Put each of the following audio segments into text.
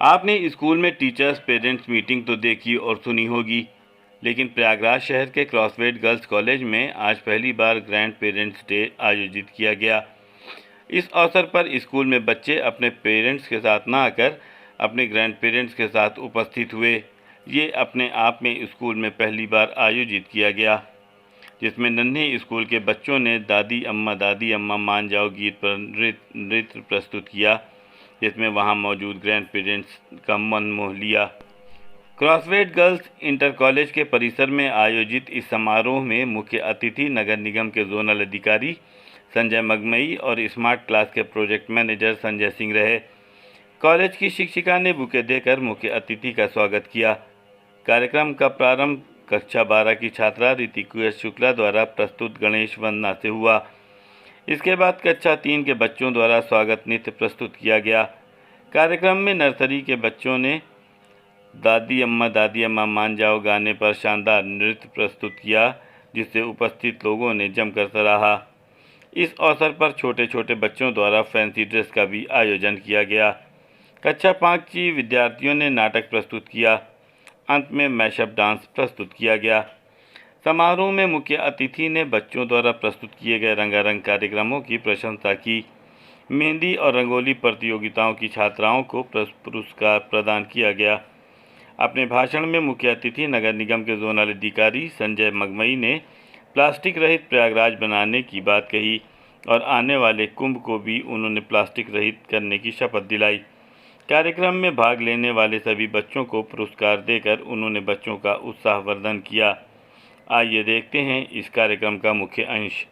आपने स्कूल में teachers parents meeting तो देखी और सुनी होगी, लेकिन प्रयागराज शहर के क्रॉसवेड गर्ल्स कॉलेज में आज पहली बार ग्रैंड पेरेंट्स डे आयोजित किया गया। इस अवसर पर स्कूल में बच्चे अपने पेरेंट्स के साथ न आकर अपने ग्रैंड पेरेंट्स के साथ उपस्थित हुए। ये अपने आप में स्कूल में पहली बार आयोजित किया गया, जिसमें नन्हे स्कूल के बच्चों ने दादी अम्मा मान जाओ गीत पर नृत्य प्रस्तुत किया, जिसमें वहां मौजूद ग्रैंड पेरेंट्स का मन मोह लिया। क्रॉसवेड गर्ल्स इंटर कॉलेज के परिसर में आयोजित इस समारोह में मुख्य अतिथि नगर निगम के जोनल अधिकारी संजय मगमई और स्मार्ट क्लास के प्रोजेक्ट मैनेजर संजय सिंह रहे। कॉलेज की शिक्षिका ने बुके देकर मुख्य अतिथि का स्वागत किया। कार्यक्रम का प्रारंभ कक्षा 12 की छात्रा ऋतिका शुक्ला द्वारा प्रस्तुत गणेश वंदना से हुआ। इसके बाद कक्षा 3 के बच्चों द्वारा स्वागत नृत्य प्रस्तुत किया गया। कार्यक्रम में नर्सरी के बच्चों ने दादी अम्मा मान जाओ गाने पर शानदार नृत्य प्रस्तुत किया, जिससे उपस्थित लोगों ने जमकर सराहा। इस अवसर पर छोटे छोटे बच्चों द्वारा फैंसी ड्रेस का भी आयोजन किया गया। कक्षा 5 की विद्यार्थियों ने नाटक प्रस्तुत किया। अंत में मैशअप डांस प्रस्तुत किया गया। समारोह में मुख्य अतिथि ने बच्चों द्वारा प्रस्तुत किए गए रंगारंग कार्यक्रमों की प्रशंसा की। मेहंदी और रंगोली प्रतियोगिताओं की छात्राओं को पुरस्कार प्रदान किया गया। अपने भाषण में मुख्य अतिथि नगर निगम के जोनल अधिकारी संजय मगमई ने प्लास्टिक रहित प्रयागराज बनाने की बात कही और आने वाले कुंभ को भी उन्होंने प्लास्टिक रहित करने की शपथ दिलाई। कार्यक्रम में भाग लेने वाले सभी बच्चों को पुरस्कार देकर उन्होंने बच्चों का उत्साहवर्धन किया। आइए देखते हैं इस कार्यक्रम का मुख्य अंश।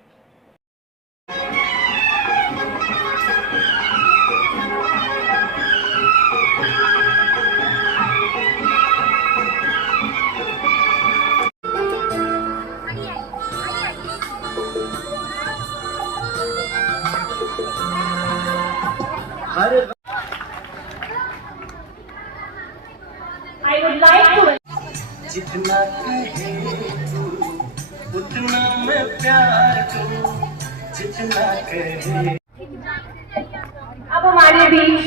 I would like to जितना कहे तू उतना मैं प्यार करूं, जितना कहे। अब हमारे बीच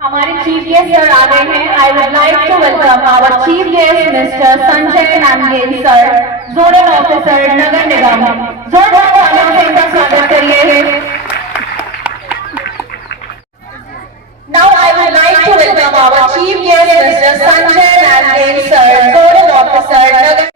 हमारे चीफ गेस्ट सर आ गए हैं। I would like to welcome our chief guest Mr. Sanjay Namgyal sir, zonal officer नगर निगम। जोरदार तालियों से इनका स्वागत करिए। Now I would like to welcome our chief guest Mr. Sanjay Nandel sir, zonal officer Nagar.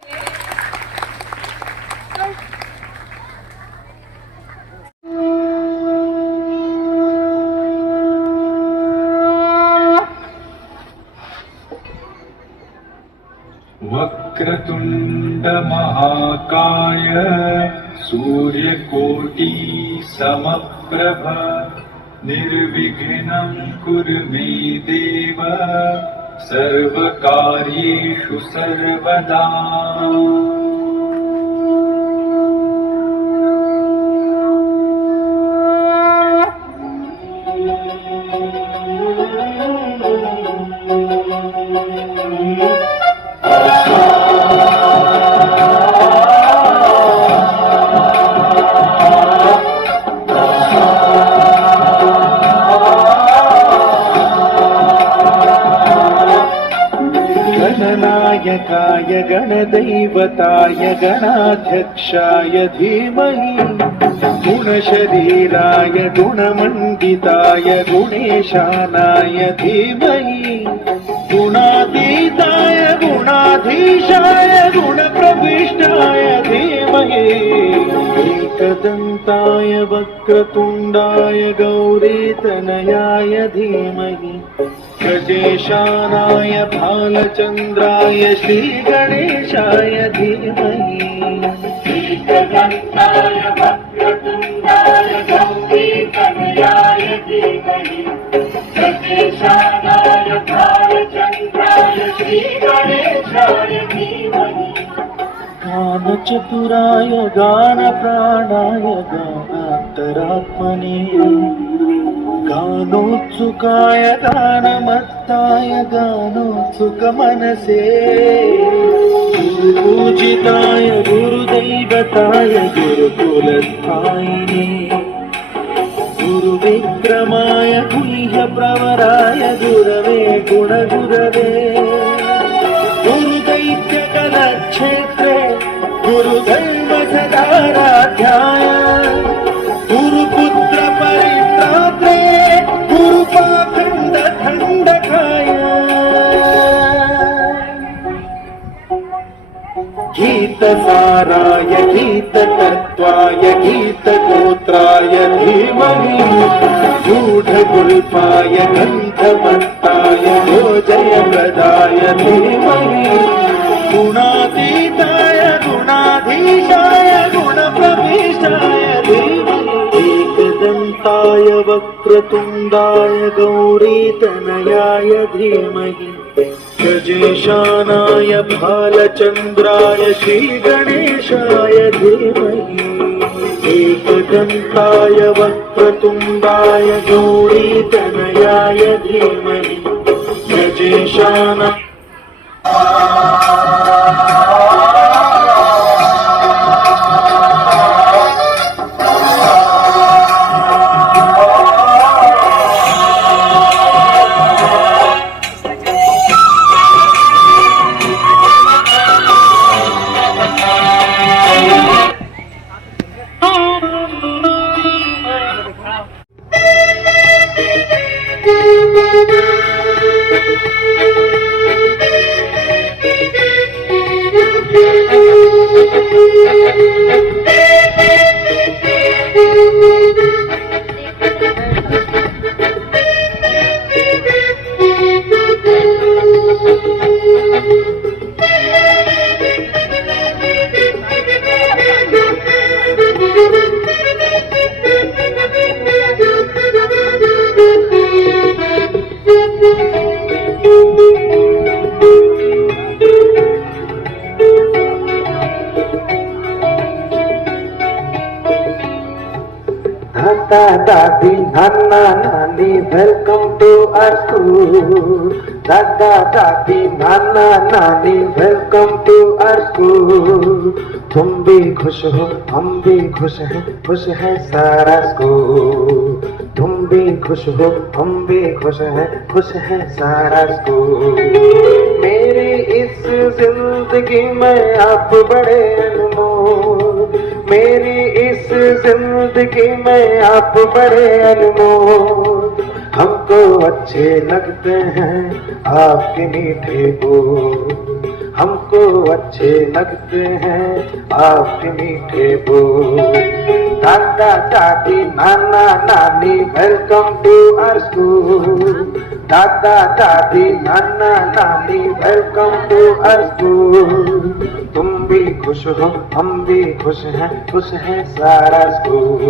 Vakratunda महाकाय सूर्यकोटि समप्रभ निर्विघ्नं कुरु मे देव सर्वकार्येषु सर्वदा। गणनायकाय गणदैवताय गणाध्यक्षाय धीमहि गुणशरीराय गुणमण्डिताय गुणेशानाय धीमहि गुणातीताय गुणाधीशाय गुणप्रविष्टाय धीमहि एकदन्ताय वक्रतुण्डाय गौरीतनयाय धीमहि गजेशानाय भालचन्द्राय श्रीगणेशाय धीमहि एकदन्ताय वक्रतुण्डाय गौरीतनयाय धीमहि गजेशानाय भालचन्द्राय श्रीगणेशाय धीमहि गानचतुराय गानप्राणाय गानान्तरात्मने गानोत्सुकाय गानमत्ताय गानोत्सुकमनसे गुरुपूजिताय गुरुदैवताय गुरुकुलस्थायिने गुरुविक्रमाय गुह्यप्रवराय गुरवे गुणगुरवे गुरुदैत्यकलक्षेत्रे गुरुदैव सदाराध्याय गुरुपुत्र परित्रात्रे गुरुपाखण्ड खण्डकाय गीतसाराय गीततत्त्वाय गीतगोत्राय धीमहि गूढगुल्फाय गन्धमत्ताय गोजयप्रदाय धीमहि गुणातीताय गुणाधीशाय गुणप्रविष्टाय धीमहि एकदन्ताय वक्रतुण्डाय गौरीतनयाय धीमहि गजेशानाय भालचन्द्राय श्रीगणेशाय धीमहि एकदन्ताय वक्रतुण्डाय गौरीतनयाय धीमहि गजेशानाय Dada, Dadi, Nana, Nani, welcome to our school. Dada, Dadi, Nana, Nani, welcome to our school. तुम भी खुश हो, हम भी खुश है सारा स्कूल. तुम भी खुश हो, हम भी खुश है सारा स्कूल. मेरी इस जिंदगी में आप बड़े अनमोल. मेरी इस जिंदगी में आप बड़े अनमोल. हमको अच्छे लगते हैं आपके मीठे बोल. हमको अच्छे लगते हैं आपके मीठे बोल. दादा दादी नाना नानी वेलकम टू आवर स्कूल. दादा दादी नाना नानी वेलकम टू आवर स्कूल. तुम भी खुश हो, हम भी खुश है सारा स्कूल.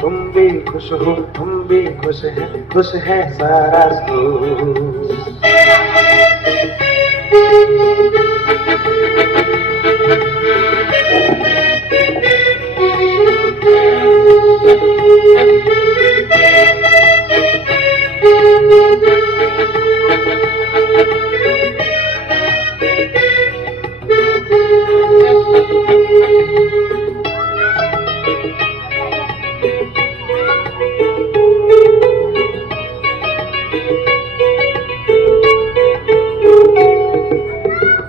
तुम भी खुश हो, हम भी खुश है सारा स्कूल.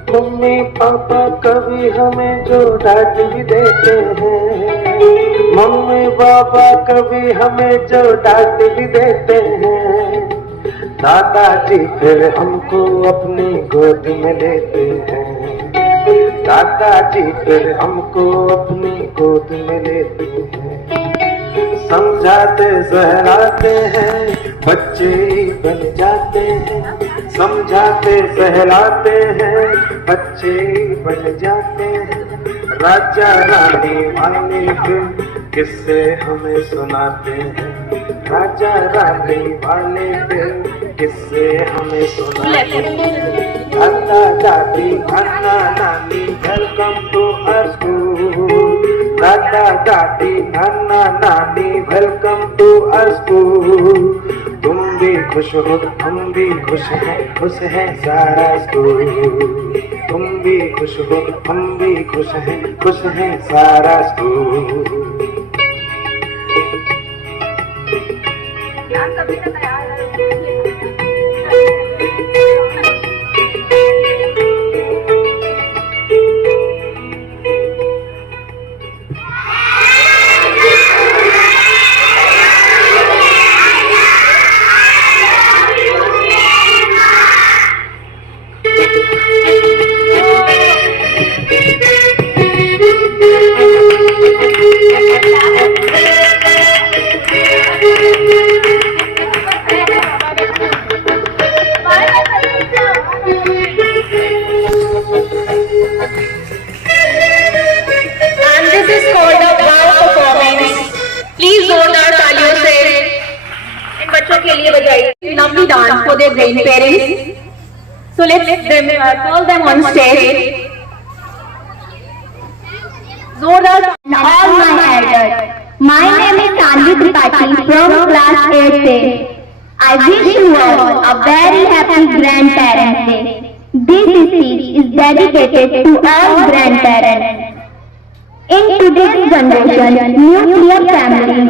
मम्मी पापा कभी हमें जो डांट भी देते हैं. मम्मी पापा कभी हमें जो डांट भी देते हैं. दादाजी फिर हमको अपनी गोद में लेते हैं. दादाजी फिर हमको अपनी गोद में लेते हैं. समझाते सहलाते हैं बच्चे बन जाते हैं. समझाते सहलाते हैं बच्चे बन जाते हैं. राजा रानी वाले फिल्म किस्से हमें सुनाते हैं. राजा रानी वाले फिल्म किस्से हमें सुनाते हैं. दादा दादी नाना नानी वेलकम टू आवर स्कूल. दादा दादी नाना नानी वेलकम टू आवर स्कूल. तुम भी खुश हो, हम भी खुश है सारा स्कूल. तुम भी खुश हो, हम भी खुश है सारा school. Lovely dance for their grandparents. So let's call them on stage. Zordar all my elders. My name is Tanvi Tripathi from class 8A. I wish you all a very happy Grandparents Day. This speech is dedicated to all grandparents. In today's generation, nuclear families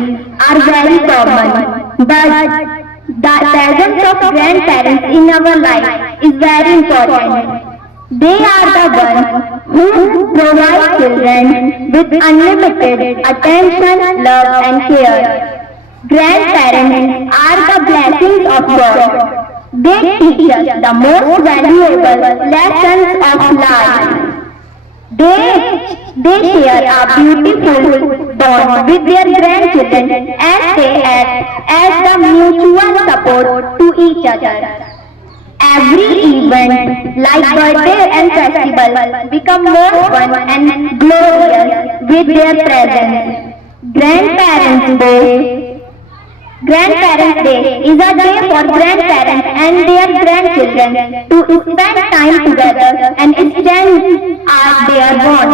are very common, but the presence of grandparents in our life is very important. They are the ones who provide children with unlimited attention, love and care. Grandparents are the blessings of God. They teach us the most valuable lessons of life. They share a beautiful bond with their grandchildren as they act as the mutual support to each other. Every event like birthday and festival become more fun and glorious with their presence. Grandparents Day is a day for grandparents and their grandchildren to spend time together and strengthen their bond.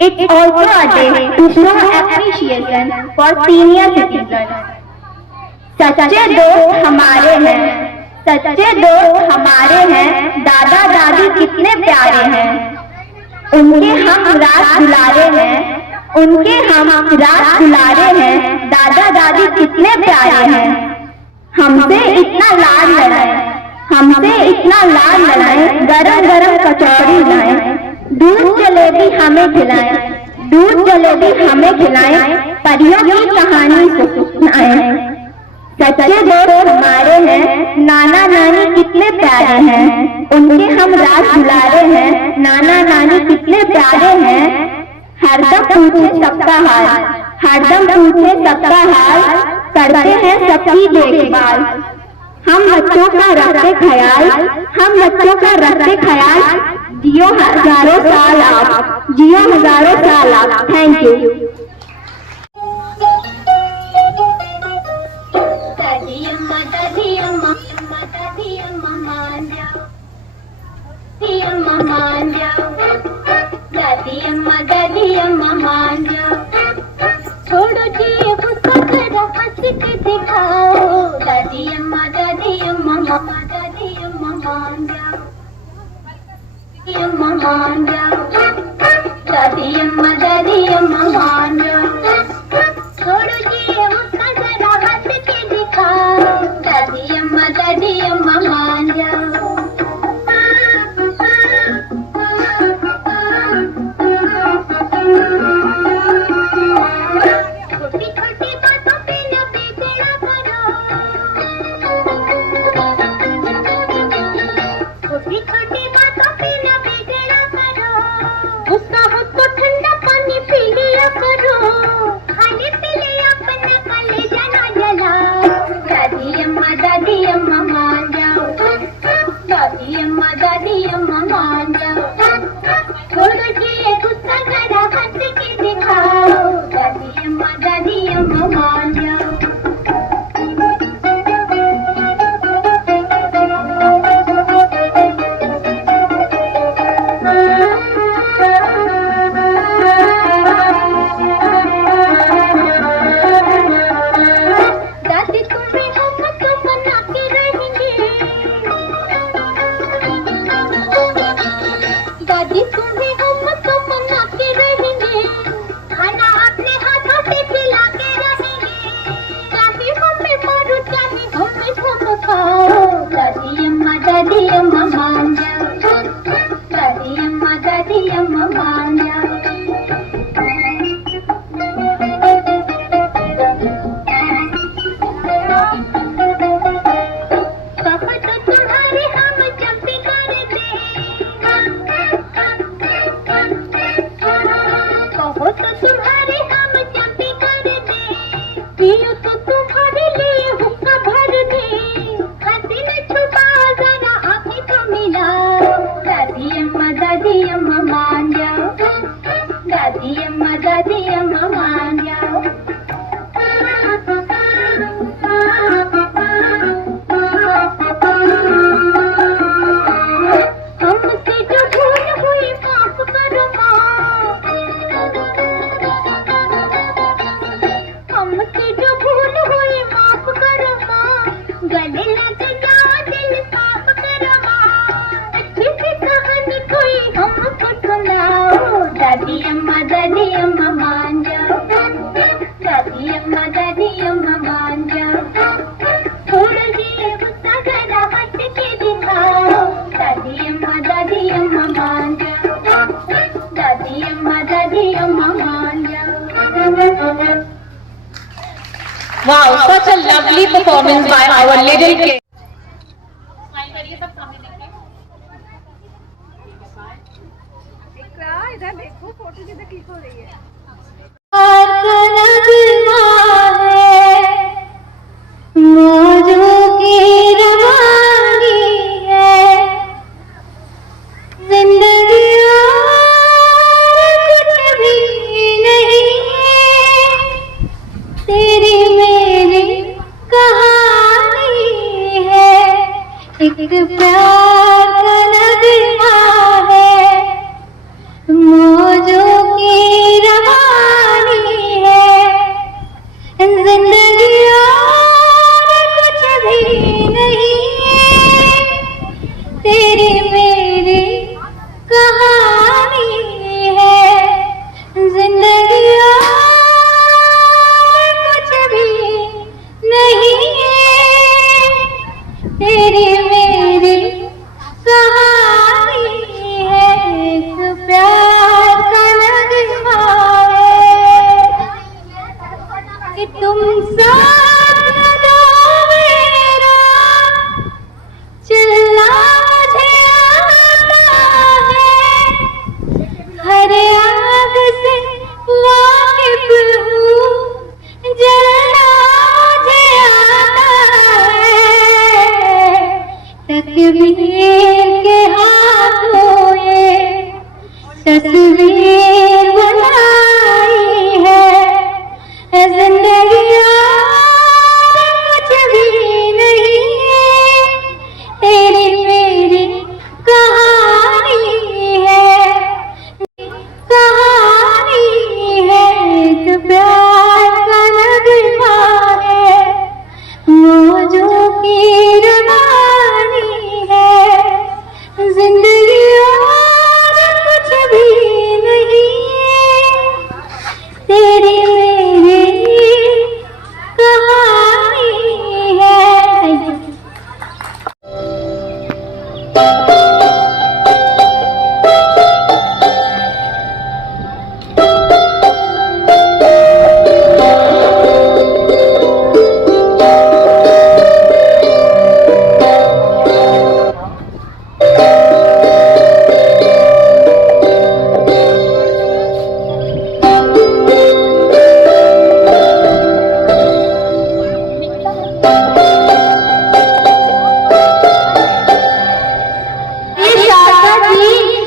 It's also a day to show appreciation for senior citizens. सच्चे दोस्त हमारे हैं, दादा दादी कितने प्यारे हैं, उनके हम रात दुलारे हैं, दादा दादी कितने प्यारे हैं, हमसे इतना लाड लड़ाएं, गरम गरम कचौड़ी लाएं, दूध जलेबी हमें खिलाएं, परियों की कहानी सुनाएं। सच्चे दोस्त हमारे हैं, नाना नानी कितने प्यारे हैं, उनके हम रात दुलारे हैं, नाना नानी कितने प्यारे हैं, हरदम पूछे सबका हाल, करते हैं सबकी देखभाल, हम बच्चों का रखते ख्याल, जियो हजारों साल आप, थैंक यू। छोड़ो जी गुस्सा जरा हंस के दिखाओ, दादी अम्मा मान जाओ, दादी अम्मा मान जाओ, छोड़ो जी गुस्सा जरा हंस के दिखाओ, दादी अम्मा मान जाओ। दादी अम्मा मान जाओ, गले लग जाओ दिल साफ करो अच्छी सी कहानी कोई हमको सुनाओ दादी अम्मा मान जाओ दादी अम्मा मान जाओ थोड़ा ये गुस्सा जरा हट के दिखाओ दादी अम्मा मान जाओ दादी अम्मा मान जाओ। Wow, such a lovely performance by our little kid. इधर देखो फोटो किधर क्लिक हो रही है। मौजों की रवानी है जिंदगी कुछ भी नहीं तेरी मेरी कहानी है एक प्यार का नगमा है मौजों की रवानी है जिंदगी और कुछ भी नहीं तेरी मेरी कहानी है जिंदगी और कुछ भी नहीं तेरी मेरी कहानी है एक प्यार का नगमा है कि तुम साथ दो मेरा चलना मुझे आता है हर आग से वाकिफ हूँ जलना मुझे आता है तकदीर के हाथों ये तस्वीर बनाई है जिंदगी और कुछ भी नहीं तेरी मेरी कहानी है एक प्यार का नगमा है मौजों की रवानी है जिंदगी और कुछ भी नहीं तेरी मेरी कहानी है।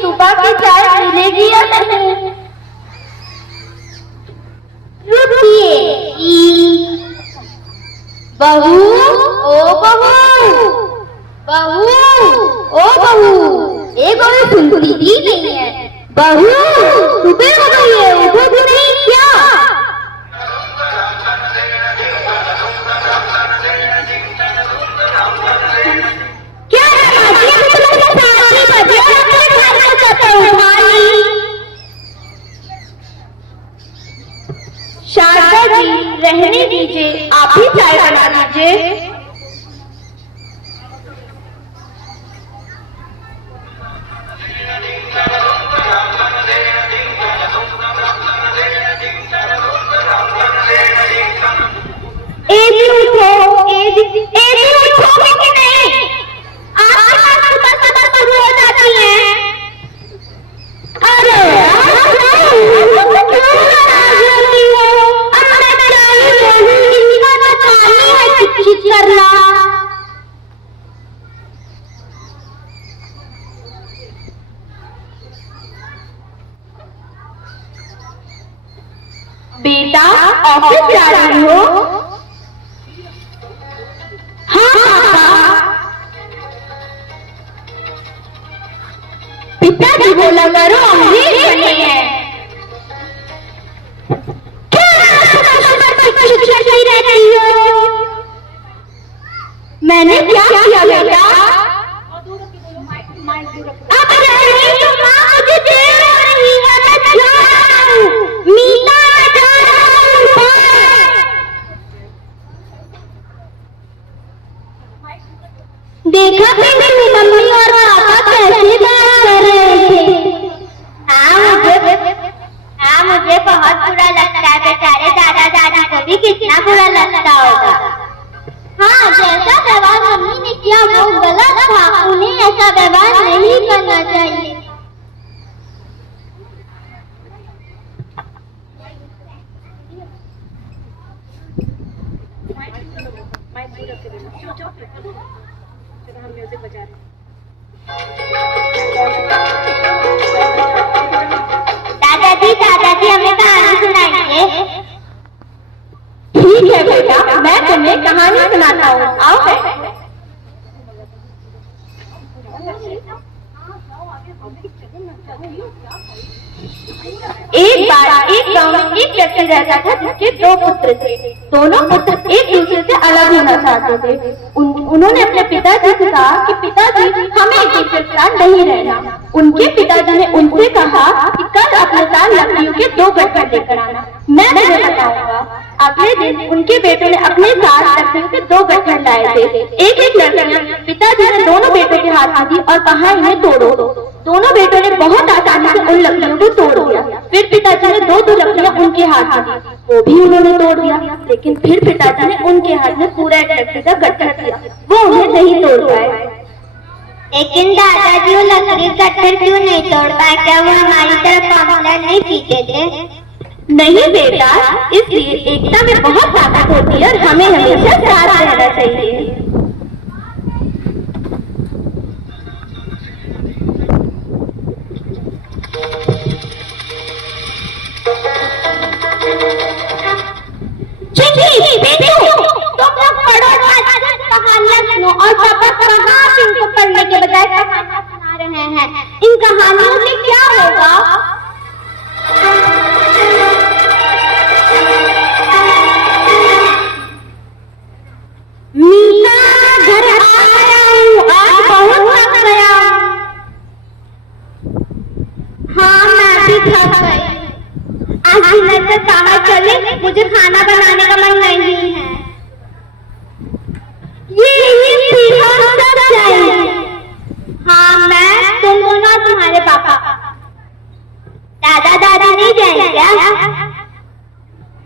सुबह की चाय मिलेगी या नहीं? रुकिए बहू ओ बहू बहू ओ बहू एक बहू सुनती ही नहीं है बहू सुबह हो गई है उठो भी नहीं क्या शारदा जी रहने दीजिए आप ही चाय बना दीजिए। बेटा ऑफिस जा रही हो? हाँ पापा। पिताजी बोला करो अंग्रेज बने हैं। क्या शिक्षक नहीं रहती हो? मैं मैंने क्या किया बेटा? अब नहीं तो माँ, मुझे देर हो रही है, मैं जा रहा हूँ। मीना जा रहा हूँ। देखा मेरी मम्मी और पापा कैसे बात कर रहे थे। हाँ मुझे बहुत बुरा लगता है, बेचारे दादा दादी को भी कितना बुरा लगता होगा। हाँ, जैसा व्यवहार मम्मी ने किया वो गलत था, उन्हें ऐसा व्यवहार नहीं करना चाहिए। दादाजी हमें कहानी सुनाइए। ठीक है बेटा, मैं तुम्हें कहानी सुनाता हूँ, आओ बैठो। एक बार एक गांव में एक व्यक्ति रहता था जिसके 2 पुत्र थे। दोनों पुत्र एक दूसरे से अलग होना चाहते थे। उन्होंने अपने पिताजी से कहा कि पिताजी हमें एक दूसरे के साथ नहीं रहना। उनके पिताजी ने उनसे कहा कि कल अपने साथ लकड़ियों के 2 गट्ठर लेकर आना, मैं तुम्हें बताऊंगा। अगले दिन उनके बेटों ने अपने साथ लकड़ियों के 2 गट्ठर लाए थे। एक लकड़ियां पिताजी ने दोनों बेटों के हाथ में दी और कहा इन्हें तोड़ो। दोनों बेटों ने बहुत आसानी से उन लकड़ियों को तोड़ दिया। फिर पिताजी ने 2 लकड़ियां उनके हाथ में दी, वो भी उन्होंने तोड़ दिया। लेकिन फिर पिताजी ने उनके हाथ में पूरा एक लकड़ी का गट्ठर दिया, वो उन्हें नहीं तोड़ पाए। लेकिन दादाजी वो लकड़ी गट्ठर क्यों नहीं तोड़ पाए? क्या वो हमारी तरफ फॉर्मूला नहीं पीते थे? नहीं बेटा, इसलिए एकता में बहुत ताकत होती है और हमें हमेशा साथ रहना चाहिए। और पापा कहाँ इनको पढ़ने के बजाय कहानियां सुना रहे हैं? इन कहानियों से क्या होगा? मीना घर आया हूँ, आज बहुत थक गया। हाँ मैं भी थक गई। आज डिनर से बाहर चले, मुझे खाना बनाने का मन नहीं है। हाँ मैं, तुम दोनों और तुम्हारे पापा। दादा दादी नहीं जाएंगे क्या?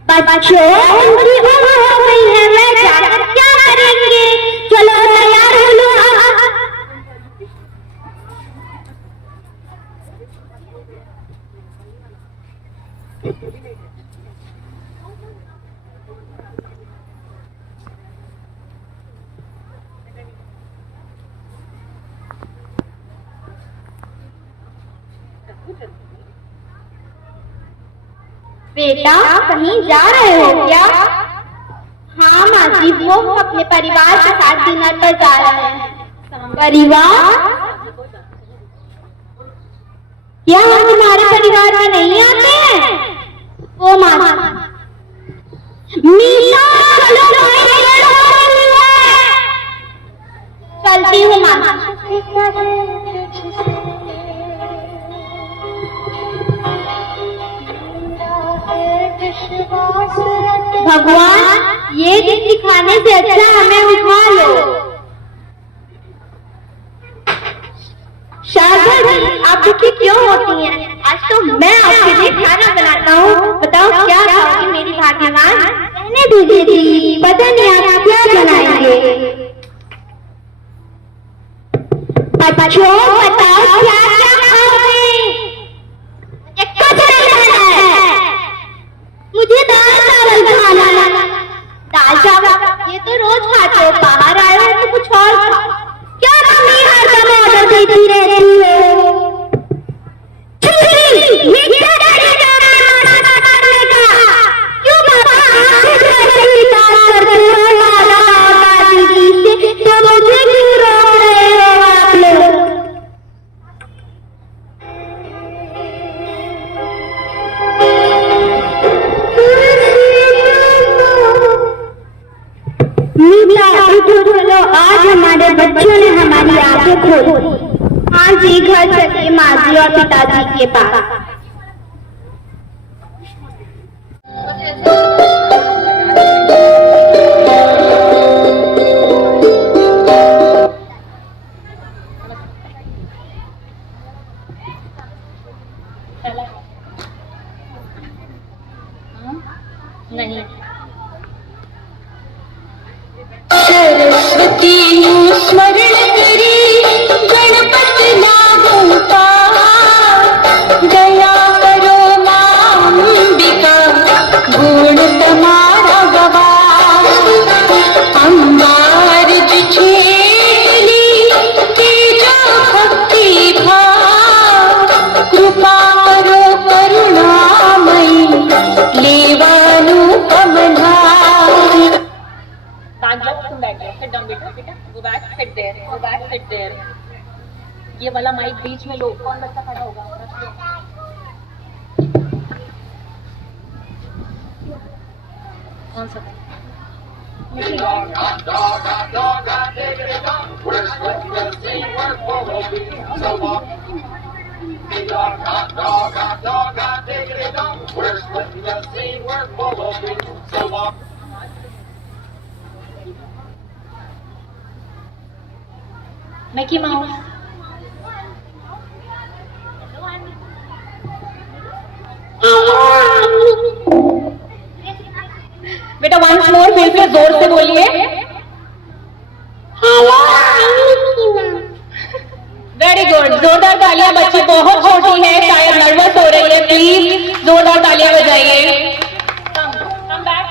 बच्चों उनकी उम्र हो गई है, मैं जाकर क्या करेंगे? चलो तैयार हो लो। बेटा कहीं जा रहे हो क्या? हाँ माँ जी, वो अपने परिवार के साथ डिनर पर जा रहे हैं। परिवार? क्या हम तुम्हारे परिवार में नहीं आते हैं? ओ माँ मीना, चलती हूँ माँ। भगवान, ये दिन दिखाने से अच्छा हमें उठा लो। शारदा जी, आप दुखी क्यों होती हैं? आज तो मैं आपके लिए खाना बनाता हूँ, बताओ क्या खाओगी मेरी भाग्यवान? कहने दीजिए जी, पता नहीं आप क्या बनाएंगे। बच्चों बताओ क्या क्या खाओगे? कुछ नहीं खाना है, मुझे दाल चावल खाना है। दाल चावल ये तो रोज खाते हो, बाहर आए हो तो कुछ और खाओ। क्या मम्मी हर दम ऑर्डर देती रहती हो? क्यों बाबा ऐसे ही बात करते हो? दादा और दादी जी से तो मुझे क्यों रोक रहे हो आप लोग? बच्चों ने हमारी आंखें खोली। हाँ जी, घर चलिए माँ जी और पिताजी के पास। नहीं सरस्वती स्मरण करी गणपति लागूता, दया करो मांबिका गुण तुम्हारा गवा। अम्बार जिछेली तेजा भक्ति भाव, कृपा करो करुणामयी लेवानु कमला। तुम बैठ जाओ, sit down बेटा, go back, sit there, go back, sit there। ये वाला माइक बीच में लो, कौन बच्चा खड़ा होगा? कौन सा? Mickey mouse. बेटा वंस मोर, फिर से जोर से बोलिए। वेरी गुड, जोरदार तालियां। बच्ची बहुत छोटी है, शायद नर्वस हो रही है, प्लीज जोरदार तालियां बजाइए। Come back.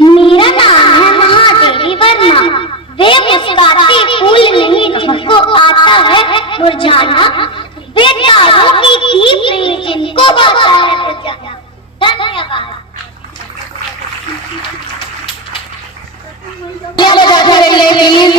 मेरा नाम है महादेवी वर्मा। वे मुस्कुराते फूल नहीं जिनको आता है मुरझाना, वे तारों की दीप नहीं जिनको आता है बुझाना। धन्यवाद। बजाते रहिए please.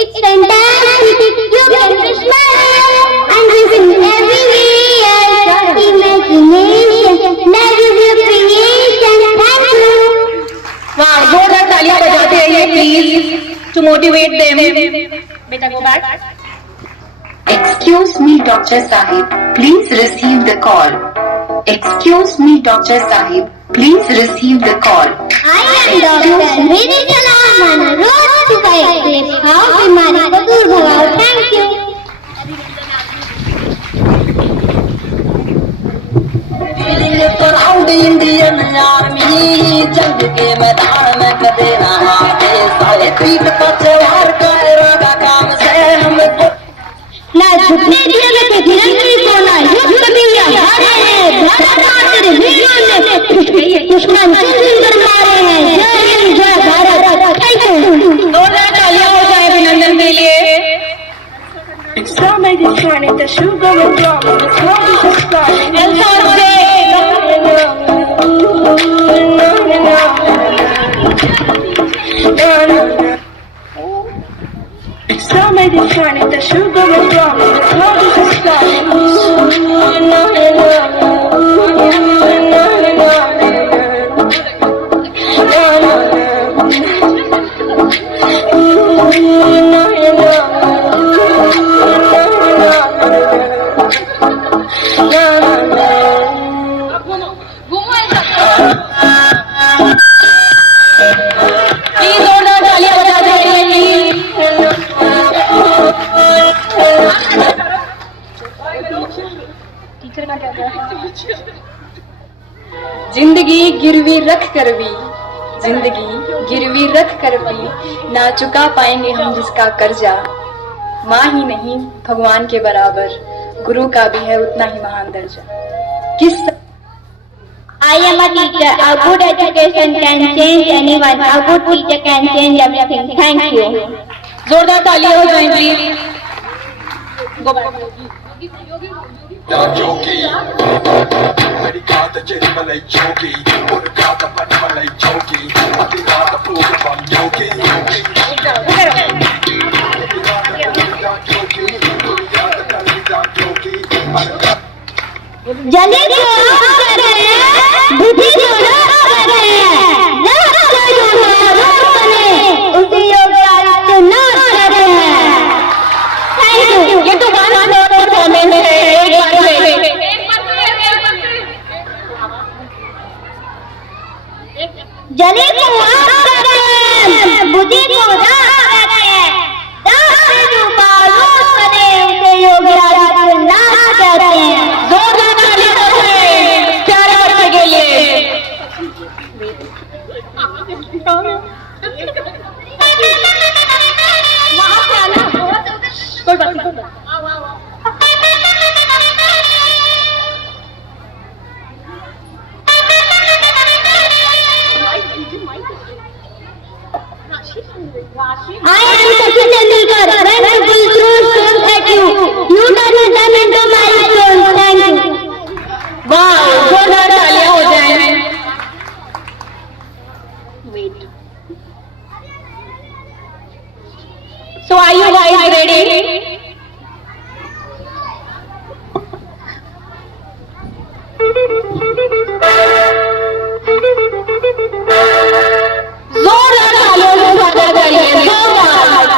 It's fantastic. You can smile and listen everywhere. Your imagination, never your creation. Thank you. वाह, जोरदार तालियां बजाते रहिए प्लीज टू मोटिवेट देम। बेटा go back. Excuse me, Dr. Sahib. Please receive the call. Excuse me, Dr. Sahib. Please receive the call. I am Dr. मेरी सलाम रोज सुबह खाओ, बीमारी को दूर भगाओ। Thank you. Proud Indian army, जंग के मैदान में कदे ना हारे, साले पीठ पर सवार कर काम से हमको ना झुकने दिया ना तिरंगे को, ना युद्ध कभी हारे। भारत माता के वीरों ने दुश्मन सिंदूर मारे हैं। जय हिंद, जय भारत। Thank you. जोरदार तालियां हो जाए अभिनंदन के लिए। जिंदगी गिरवी रख कर भी, जिंदगी गिरवी रख कर भी ना चुका पाएंगे हम जिसका कर्जा। माँ ही नहीं भगवान के बराबर, गुरु का भी है उतना ही महान दर्जा। किस I am a teacher. A good education can change anyone. A good teacher can change everything. Thank you. जोरदार तालियां हो जाए प्लीज। Go back. जले को आग करे, बुद्धि को राख करे, राख को जो रोक बने, उसे योगदान ना करे। Thank you. ये तो गाना बहुत परफॉर्मेंस है, एक बार में जले को आग करे, बुद्धि को राख करे, राख से जो रोक बने, उसे योगदान ना करे। I am Sachin Tendulkar. When people throw stones at you, you turn them into milestones. Thank you. वाह, जोरदार तालियां हो जाएं। Wait. So are you guys ready? जोरदार तालियों से स्वागत करिए, जोरदार।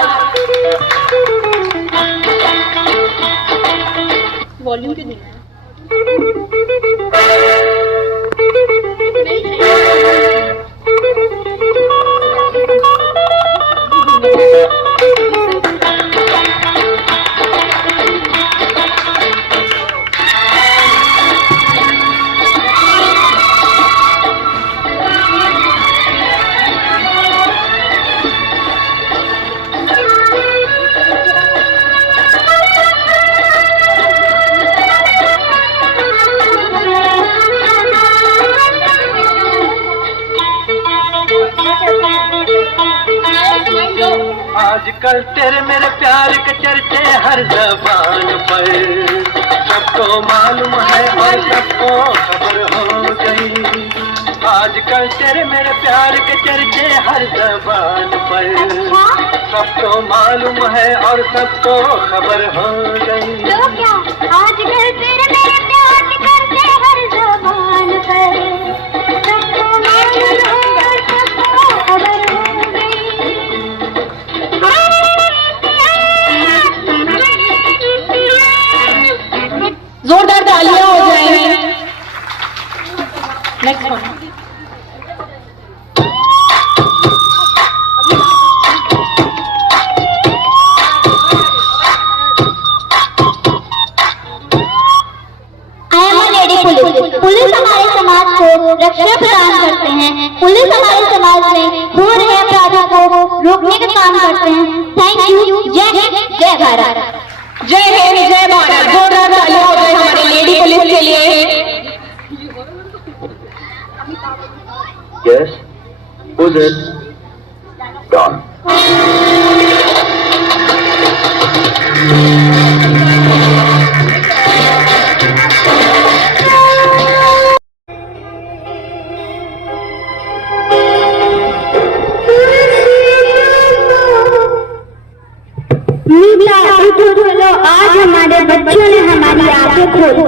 वॉल्यूम कितनी है? आजकल तेरे मेरे प्यार के चर्चे हर ज़बान पर, सबको मालूम है और सबको खबर हो गई। आजकल तेरे मेरे प्यार के चर्चे हर ज़बान पर, सबको मालूम है और सबको खबर हो गई। तो क्या आजकल तेरे मेरे प्यार के चर्चे हर ज़बान पर, सबको मालूम है और सबको खबर हो गई। जोरदार तालियां हो जाएं। Next one. पुलिस हमारे समाज को रक्षा प्रदान करते हैं। पुलिस हमारे समाज में हो रहे अपराधों को रोकने का काम करते हैं। Thank you. जय हिंद, जय भारत। जय हिंद, जय भारत। जोरदार तालियां हो जाए हमारी लेडी पुलिस के लिए। Yes, who's it? Don. चलो आज हमारे बच्चों ने हमारी आंखें खोली।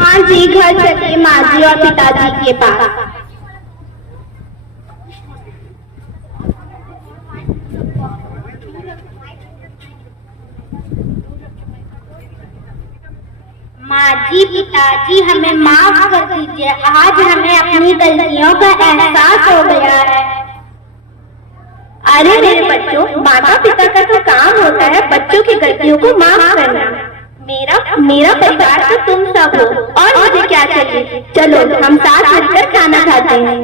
हाँ जी, घर चलिए माँ जी और पिताजी के पास। माँ जी, पिताजी, हमें माफ कर दीजिए। आज हमें अपनी गलतियों का एहसास हो गया है। अरे मेरे बच्चों, माता पिता का तो काम होता है बच्चों की गलतियों को माफ करना। मेरा परिवार तो तुम सब हो, और मुझे क्या चाहिए। चलो हम साथ मिलकर खाना खाते हैं।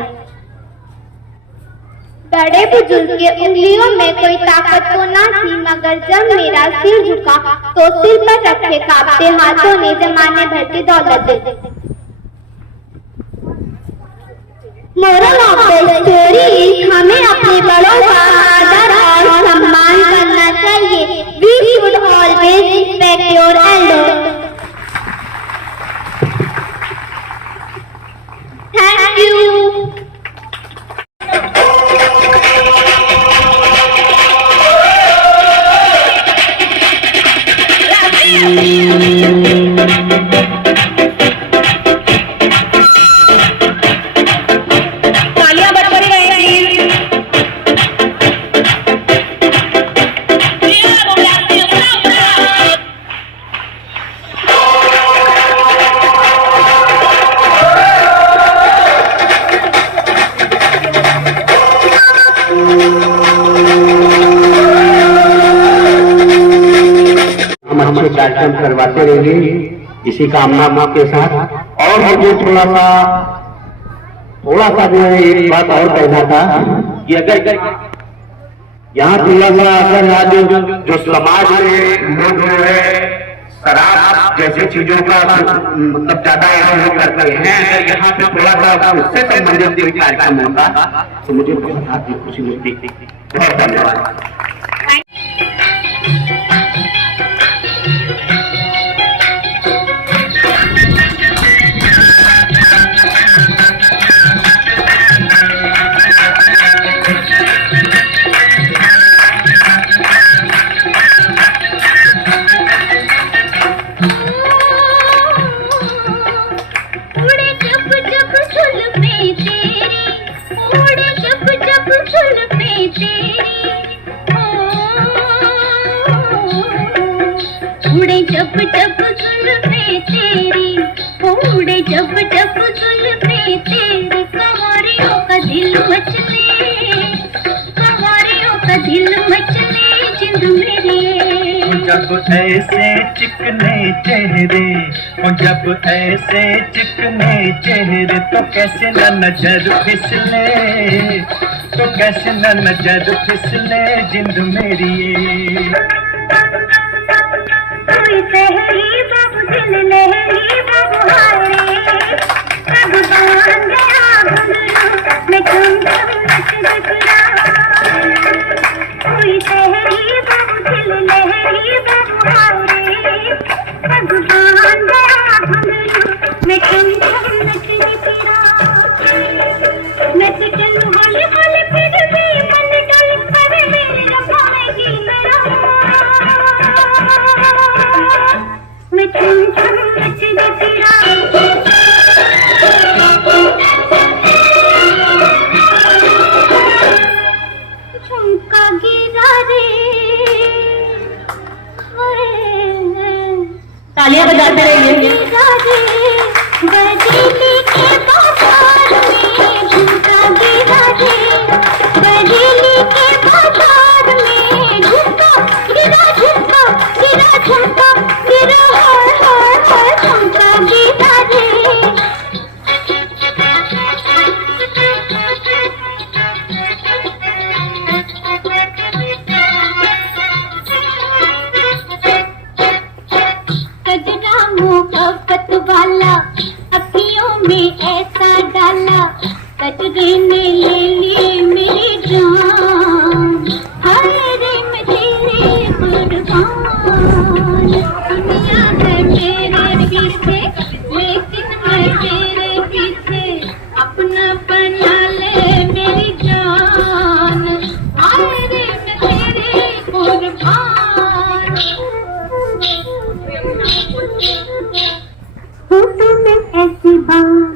बड़े बुजुर्ग के उंगलियों में कोई ताकत तो ना थी, मगर जब मेरा सिर झुका तो सिर पर रखे कांपते हाथों ने जमाने भर की दौलत दे दी। मोरल ऑफ द स्टोरी, हमें अपने बड़ों का आदर और सम्मान करना चाहिए। We should always respect your elders. कार्यक्रम करवाते रहिए, इसी कामना के साथ। और मुझे थोड़ा सा जो है एक बात और कहना था कि अगर यहाँ थोड़ा सा अगर आज जो समाज में लोग जो है शराब जैसी चीजों का मतलब ज्यादा उपयोग करते हैं, अगर यहाँ पे थोड़ा सा उससे संबंधित कोई कार्यक्रम होता तो मुझे बहुत खुशी मिलती। बहुत धन्यवाद। उड़े जब जब जुल्फे तेरी, उड़े जब जब जुल्फे तेरी, कंवरियों का दिल मचले, कंवरियों का दिल मचले जिंद मेरी। जब ऐसे चिकने चेहरे, जब ऐसे चिकने चेहरे, तो कैसे न नजर फिसले, तो कैसे न नजर फिसले जिंद मेरी। कोई सहरी बाबू दिल लहरी बाबू हारे, भगवान गया घुंघरू में झुम झुम नच गिरा। कोई सहरी बाबू दिल लहरी बाबू हारे, भगवान गया घुंघरू में झुम झुम नच गिरा। मैं तो चलूं हौले हौले फिर भी मन डोल पर मेरी रफाएगी मेरा। मैं झुम झुम नच गिरा। झुमका गिरा रे, तालियां बजाते रहिए। बरेली के बाजार में झुमका गिरा रे, बरेली के बाजार में झुमका गिरा, झुमका गिरा, झुमका गिरा, हाय हाय हाय झुमका गिरा रे। कजरा मोहब्बत वाला अखियों में ऐसा डाला, कजरे ने ले ली मेरी जान, हाय रे मैं तेरे कुर्बान। दुनिया है मेरे पीछे लेकिन मैं तेरे पीछे, अपना बना ले मेरी जान, हाय रे मैं तेरे कुर्बान। होठों में ऐसी बात,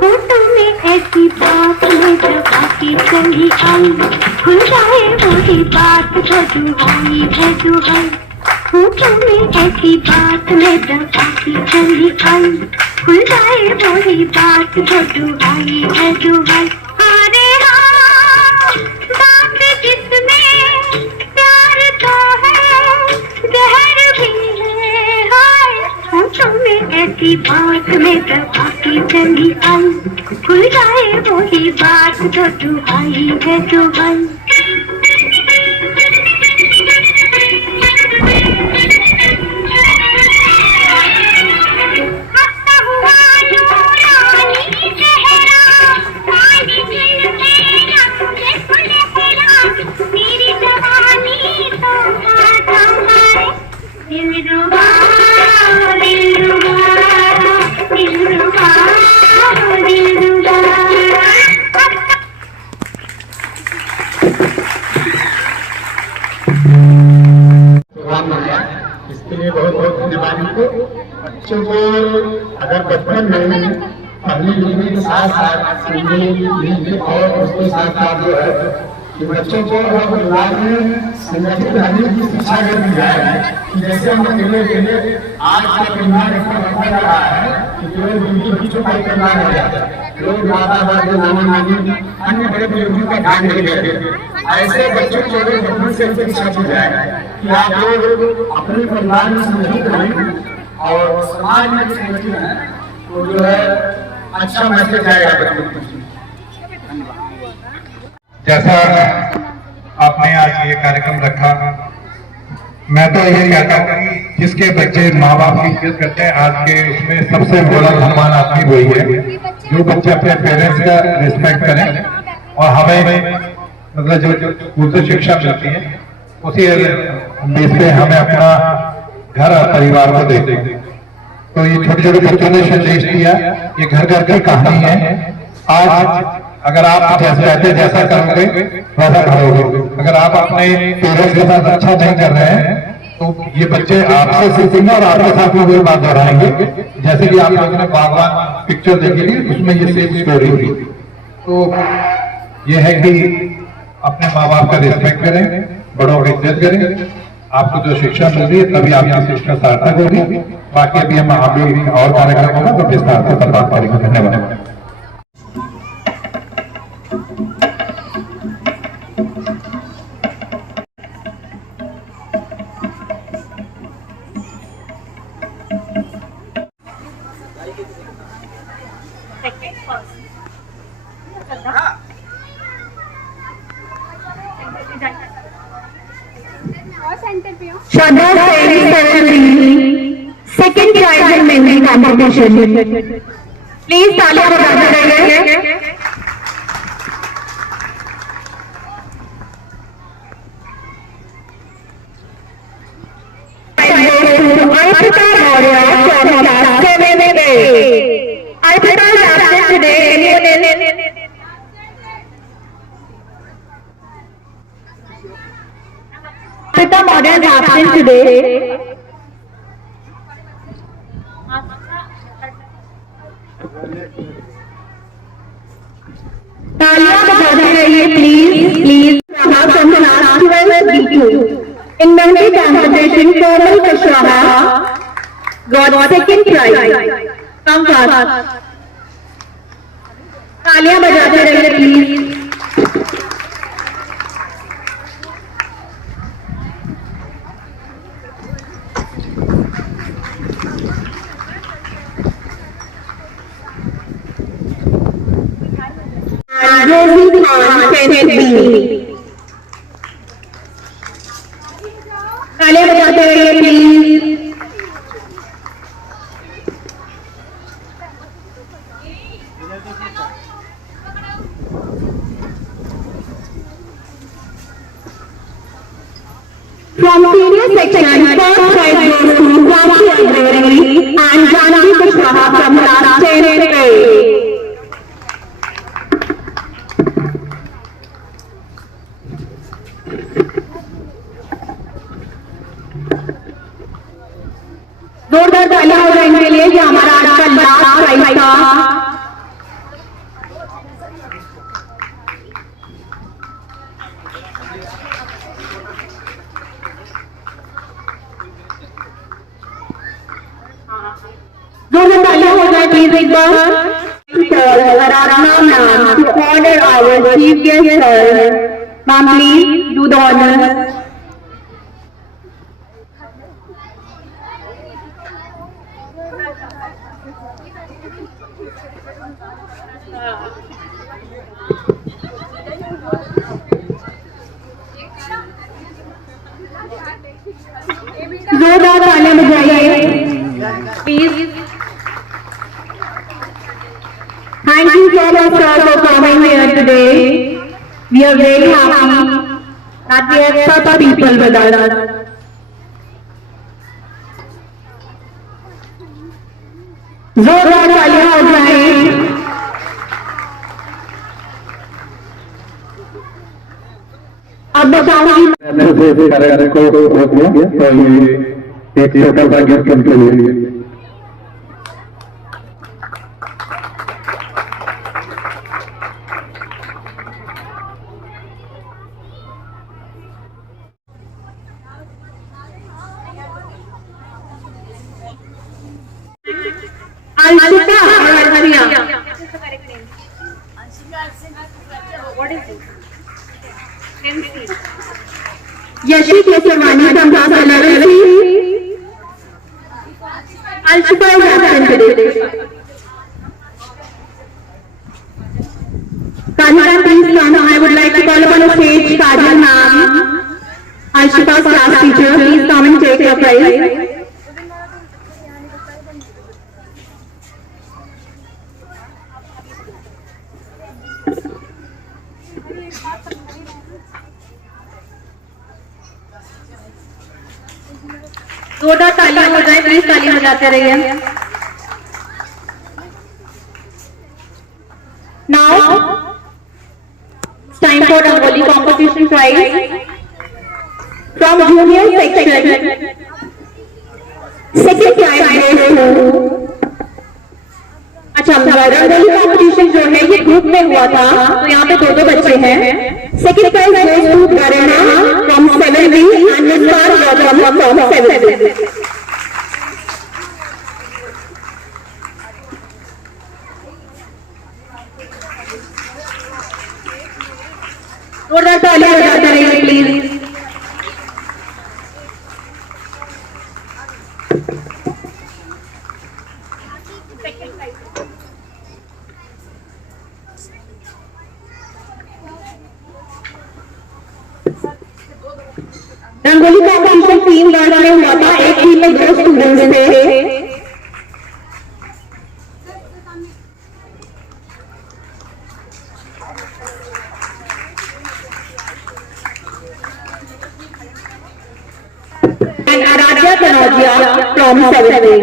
होठों में ऐसी बात है जो बाकी चली आई, खुल जाए वही बात जो दुहाई है दुहाई। होठों में ऐसी बात है जो बाकी चली आई, खुल जाए वही बात जो दुहाई है दुहाई। अरे हाँ, बात जिसमें प्यार तो है, जहर भी है, हाय होठों में ऐसी बात में जो बाकी चली आई, खुल जाए वही बात जो दुहाई है दुहाई। इसके लिए बहुत बहुत धन्यवाद इनको। बच्चों को अगर बचपन में पढ़ने लिखने के साथ साथ सुनने और उसके साथ साथ जो है कि बच्चों को अगर परिवार में संगठित रहने की शिक्षा अगर दी जाए, जैसे हम अकेले आज का परिवार इतना बढ़ता जा रहा है कि केवल उनके बीचों कार्यक्रम ना रह जाए, लोग माता दादी नाना नानी अन्य बड़े बुजुर्गों का ध्यान नहीं देते। ऐसे बच्चों को अगर बचपन से शिक्षा दी जाए कि आप लोग अपने परिवार में संगठित रहें और समाज में संगठित रहें, तो जो है अच्छा मैसेज आएगा बच्चों को। जैसा आपने आज ये कार्यक्रम रखा, मैं तो ये कहता हूँ कि जिसके बच्चे माँ बाप की इज्जत करते हैं, आज के उसमें सबसे बड़ा धनवान आदमी वही है जो बच्चे अपने पेरेंट्स का रिस्पेक्ट करें। और हमें मतलब जो स्कूल से शिक्षा मिलती है उसी बेस पे हमें अपना घर और परिवार को देखते हैं। तो ये छोटे छोटे बच्चों ने संदेश दिया, ये घर घर की कहानी है। आज अगर आप जैसे रहते जैसा करोगे वैसा करोगे। अगर आप अपने पेरेंट्स के साथ अच्छा नहीं कर रहे हैं तो ये बच्चे आपसे सीखेंगे और आपके साथ में वही बात दोहराएंगे। जैसे कि आप लोगों ने बागवान पिक्चर देखी थी, उसमें ये सेम स्टोरी हुई। तो ये है कि अपने माँ बाप का रिस्पेक्ट करें, बड़ों की इज्जत करें। आपको जो शिक्षा मिल रही है तभी आपकी शिक्षा सार्थक होगी। बाकी अभी हम आगे और कार्यक्रम होगा तो विस्तार से बात करेंगे। धन्यवाद। Shraddha Sen Secondary second prize in memory competition. Please तालियां बजाते रहिए। Arpita Maurya from class 7A. Arpita is absent today. Anyone else? Arpita Maurya is absent today. तालियां बजाते रहिए please. From class 12B2. In memory competition, Komal Kushwaha got second prize. Come fast. तालियां बजाते रहिए please. Rosie Khan, 10B. तालियां बजाते रहिए please. From senior section, first prize goes to Rashi Agrawal and Janvi Kushwaha from class 10A. जोरदार तालियां हो जाए इनके लिए जो हमारा आज का लास्ट प्राइज था। जोरदार तालियां हो जाए प्लीज एक बार। आराधना ma'am to honor our chief guest sir. Ma'am, please do the honor. जोरदार तालियां बजाइए please. Thank you so much sir for coming here today. We are very happy that we have such people with us. जोरदार तालियां हो जाए। अब बताऊंगी कार्यक्रम को रोक दिया तो ये एक छोटा सा गिफ्ट उनके लिए। Anshika or Arshia? What is it? MC. Yashi Kesavani from class 11C. Anshika is absent today. Kajal, please come. I would like to call upon the stage Kajal ma'am, Anshika's class teacher. Please come and take your prize. जोरदार तालियां हो जाए, please तालियां बजाते रहिए। Now, it's time for Rangoli competition prize from junior section. Second prize goes to अच्छा rangoli competition जो है ये ग्रुप में हुआ था, तो यहाँ पे दो बच्चे हैं। Second prize goes to Garima from 7B and Nusar Gautam from 7B। जोरदार तालियां बजाते रहिए प्लीज। रंगोली कॉम्पिटिशन 3 गर्ल्स में हुआ था, एक टीम में 2 स्टूडेंट्स थे। And Aradhya Kanojia from 7A.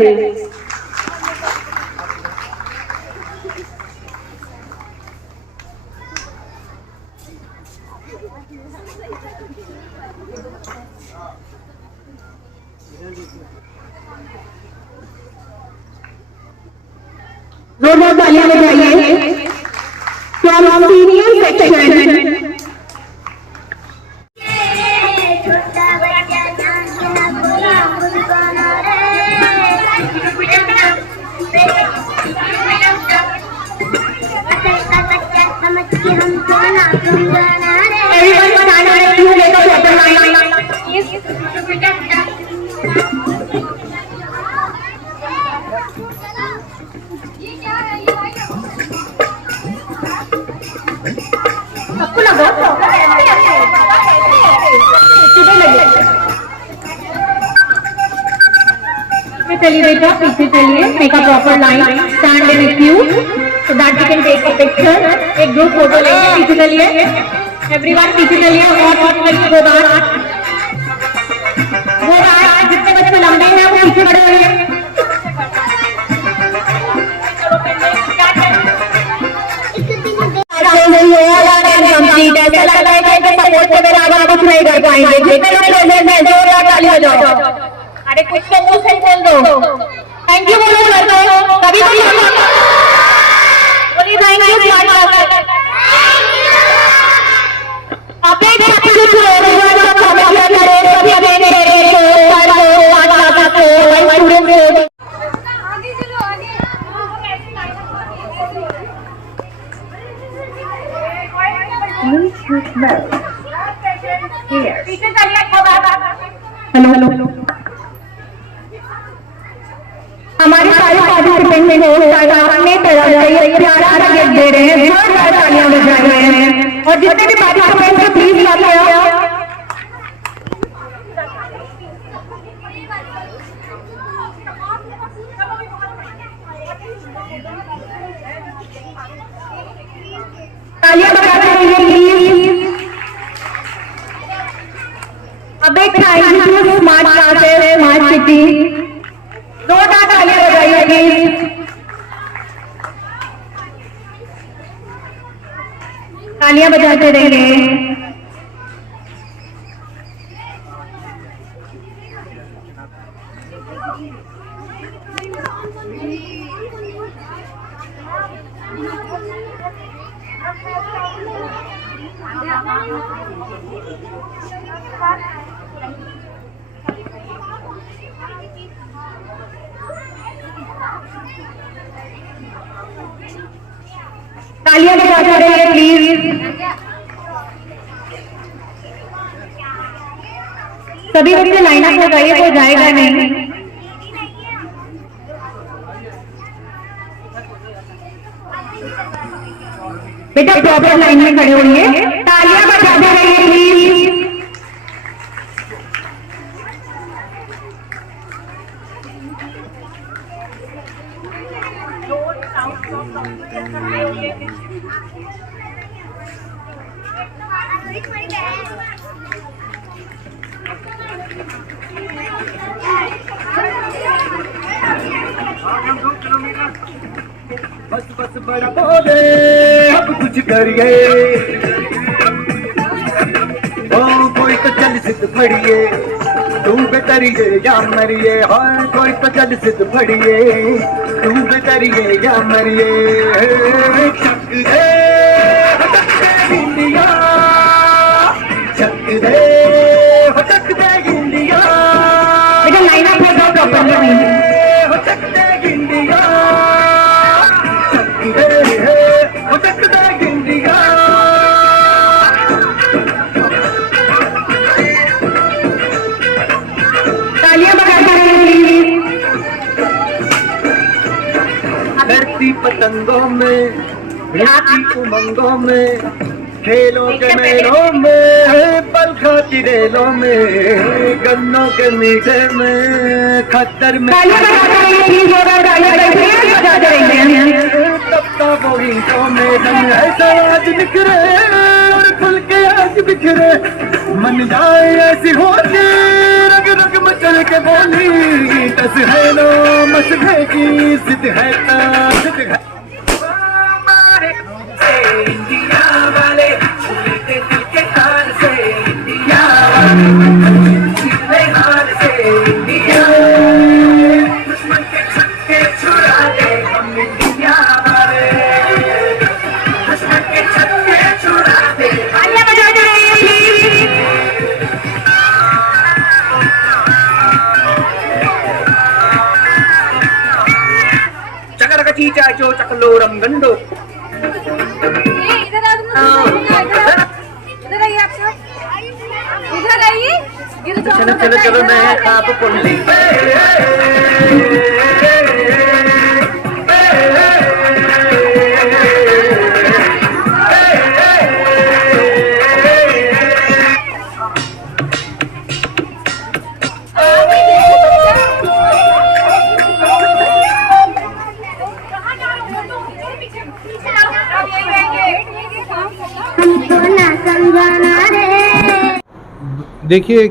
जोरदार तालियां बजाइए फ्रॉम सीनियर सेक्शन। चलिए बेटा पीछे चलिए, make a proper line, stand in a queue so that we can take a picture. एक ग्रुप फोटो लेंगे, पीछे चलिए एवरीवन, पीछे चलिए और गो बैक, जितने बच्चे लंबे हैं वो पीछे बढ़े हुए हैं। कंप्लीट ऐसा लग रहा है कि सपोर्ट के बिना आप कुछ नहीं कर पाएंगे। जितने लोग प्रेजेंट हैं जोरदार ताली बजाओ। अरे कुछ तो मुंह से बोल दो, थैंक यू बोलो लड़कों, कभी बोलिए थैंक यू। हेलो हेलो, हमारे सारे पार्टिसिपेंट को अपने तरफ से एक प्यारा सा गिफ्ट दे रहे हैं, जोरदार तालियां बजा रहे हैं। और जितने भी पार्टिसिपेंट हैं प्लीज तालियां बजाते रहिए प्लीज। अब एक thank you smart classes, smart city, जोरदार तालियां बजाइए प्लीज। तालियां बजाते रहिए। Thank you. तालियां बजाते रहिए प्लीज। सभी बच्चे लाइन अप हो जाइए, कोई जाएगा नहीं। बेटा प्रॉपर लाइन में खड़े होइए, तालियां बजाते रहिए प्लीज। बस बस बड़ा बोले अब कुछ करिए, ओ कोई तो चल सिद्ध फड़िए, तू बेतरिए या मरिए। हाँ कोई तो चल सिद्ध फड़िए, तू बेतरिए या मरिए। चक दे इंडिया, चक दे इंडिया। बेटा लाइन अप हो जाओ प्रॉपर में। चक दे इंडिया, तालियां बजाते रहिए प्लीज। धरती पतंगों में, धरती उमंगों में, खेलों के मेलों में, पल खाती रेलों में, गन्नों के मीठे में, खतर में तपता वो ईंटों में रंग है आज निखरे और खुल के आज बिखरे। मन जाए ऐसी होती रग रग मचल के बोली, टस है नो मस की जिद है जिद है। इंडिया वाले छूते दिल के हाल से, इंडिया वाले छूते हाल से, इंडिया दुश्मन के छक्के छुड़ा दे हम इंडिया वाले, दुश्मन के छक्के छुड़ा दे। तालियां बजाते रहिए प्लीज। चकर चीचा चो चकलो रम गंडो। इधर आइए आप सब, इधर आइए। चलो चलो चलो मैं आप पुल्ली। देखिए,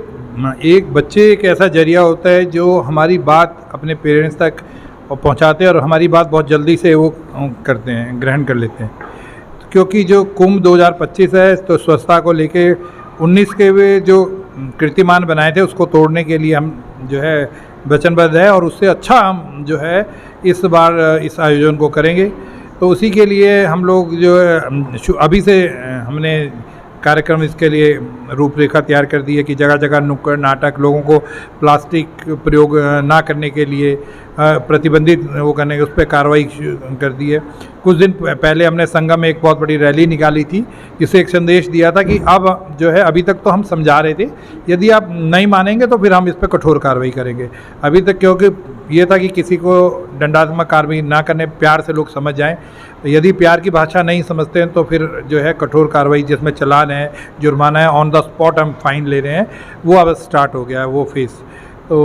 एक बच्चे एक ऐसा जरिया होता है जो हमारी बात अपने पेरेंट्स तक पहुंचाते हैं और हमारी बात बहुत जल्दी से वो करते हैं, ग्रहण कर लेते हैं। क्योंकि जो कुंभ 2025 है तो स्वच्छता को लेके 19 के वे जो कीर्तिमान बनाए थे उसको तोड़ने के लिए हम जो है वचनबद्ध है और उससे अच्छा हम जो है इस बार इस आयोजन को करेंगे। तो उसी के लिए हम लोग जो है अभी से हमने कार्यक्रम इसके लिए रूपरेखा तैयार कर दी है कि जगह जगह नुक्कड़ नाटक, लोगों को प्लास्टिक प्रयोग ना करने के लिए प्रतिबंधित वो करने के उस पर कार्रवाई कर दी है। कुछ दिन पहले हमने संगम में एक बहुत बड़ी रैली निकाली थी जिससे एक संदेश दिया था कि अब जो है, अभी तक तो हम समझा रहे थे, यदि आप नहीं मानेंगे तो फिर हम इस पर कठोर कार्रवाई करेंगे। अभी तक क्योंकि ये था कि किसी को दंडात्मक कार्रवाई ना करने, प्यार से लोग समझ जाएं। यदि प्यार की भाषा नहीं समझते हैं तो फिर जो है कठोर कार्रवाई जिसमें चालान है, जुर्माना है, ऑन द स्पॉट हम फाइन ले रहे हैं, वो अब स्टार्ट हो गया है वो फेस। तो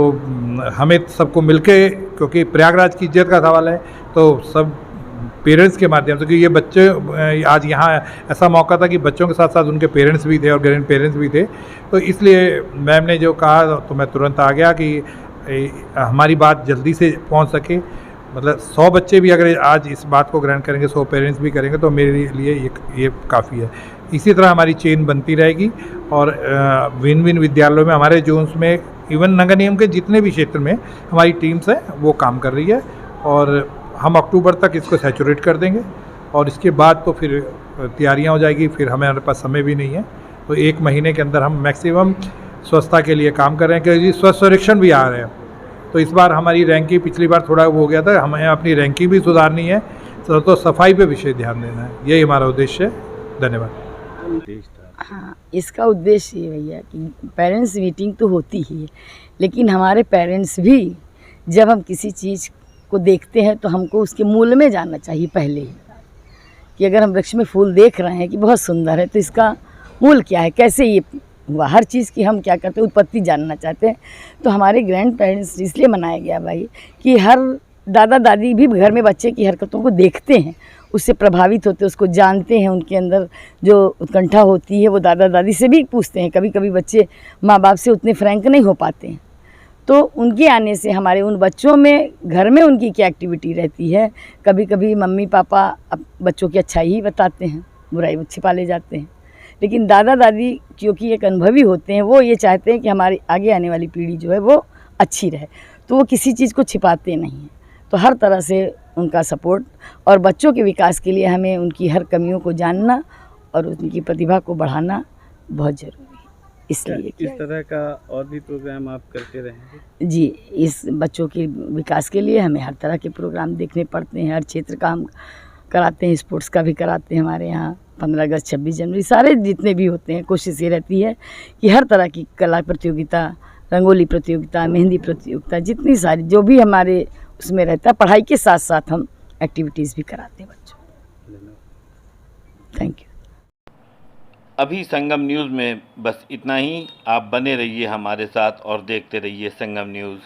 हमें सबको मिलके, क्योंकि प्रयागराज की इज्जत का सवाल है, तो सब पेरेंट्स के माध्यम से, क्योंकि ये बच्चे आज यहाँ ऐसा मौका था कि बच्चों के साथ साथ उनके पेरेंट्स भी थे और ग्रैंड पेरेंट्स भी थे, तो इसलिए मैम ने जो कहा तो मैं तुरंत आ गया कि हमारी बात जल्दी से पहुँच सके। मतलब 100 बच्चे भी अगर आज इस बात को ग्रहण करेंगे, 100 पेरेंट्स भी करेंगे तो मेरे लिए ये काफ़ी है। इसी तरह हमारी चेन बनती रहेगी और विन विन विद्यालयों में, हमारे जोन्स में, इवन नगर निगम के जितने भी क्षेत्र में हमारी टीम्स हैं वो काम कर रही है और हम अक्टूबर तक इसको सैचुरेट कर देंगे और इसके बाद तो फिर तैयारियां हो जाएगी। फिर हमारे पास समय भी नहीं है, तो 1 महीने के अंदर हम मैक्सिमम स्वच्छता के लिए काम कर रहे हैं। क्योंकि स्वच्छ सर्वेक्षण भी आ रहे हैं तो इस बार हमारी रैंकिंग, पिछली बार थोड़ा वो हो गया था, हमें अपनी रैंकिंग भी सुधारनी है, तो सफाई पे विशेष ध्यान देना है, यही हमारा उद्देश्य है। धन्यवाद। हाँ, इसका उद्देश्य ये भैया कि पेरेंट्स मीटिंग तो होती ही है, लेकिन हमारे पेरेंट्स भी जब हम किसी चीज़ को देखते हैं तो हमको उसके मूल में जानना चाहिए पहले ही, कि अगर हम वृक्ष में फूल देख रहे हैं कि बहुत सुंदर है तो इसका मूल क्या है, कैसे ये हुआ, हर चीज़ की हम क्या करते हैं उत्पत्ति जानना चाहते हैं। तो हमारे ग्रैंड पेरेंट्स इसलिए मनाया गया भाई कि हर दादा दादी भी घर में बच्चे की हरकतों को देखते हैं, उससे प्रभावित होते हैं, उसको जानते हैं, उनके अंदर जो उत्कंठा होती है वो दादा दादी से भी पूछते हैं। कभी कभी बच्चे माँ बाप से उतने फ्रैंक नहीं हो पाते हैं, तो उनके आने से हमारे उन बच्चों में घर में उनकी क्या एक्टिविटी रहती है, कभी कभी मम्मी पापा बच्चों की अच्छाई ही बताते हैं, बुराई छिपा ले जाते हैं, लेकिन दादा दादी क्योंकि एक अनुभवी होते हैं, वो ये चाहते हैं कि हमारी आगे आने वाली पीढ़ी जो है वो अच्छी रहे, तो वो किसी चीज़ को छिपाते नहीं हैं। तो हर तरह से उनका सपोर्ट, और बच्चों के विकास के लिए हमें उनकी हर कमियों को जानना और उनकी प्रतिभा को बढ़ाना बहुत ज़रूरी है। इसलिए इस तरह का और भी प्रोग्राम आप करते रहेंगे? जी, इस बच्चों के विकास के लिए हमें हर तरह के प्रोग्राम देखने पड़ते हैं, हर क्षेत्र का हम कराते हैं, स्पोर्ट्स का भी कराते हैं। हमारे यहाँ 15 अगस्त 26 जनवरी सारे जितने भी होते हैं, कोशिश ये रहती है कि हर तरह की कला प्रतियोगिता, रंगोली प्रतियोगिता, मेहंदी प्रतियोगिता, जितनी सारी जो भी हमारे उसमें रहता है, पढ़ाई के साथ साथ हम एक्टिविटीज़ भी कराते हैं बच्चों। Thank you. अभी संगम न्यूज़ में बस इतना ही। आप बने रहिए हमारे साथ और देखते रहिए संगम न्यूज़।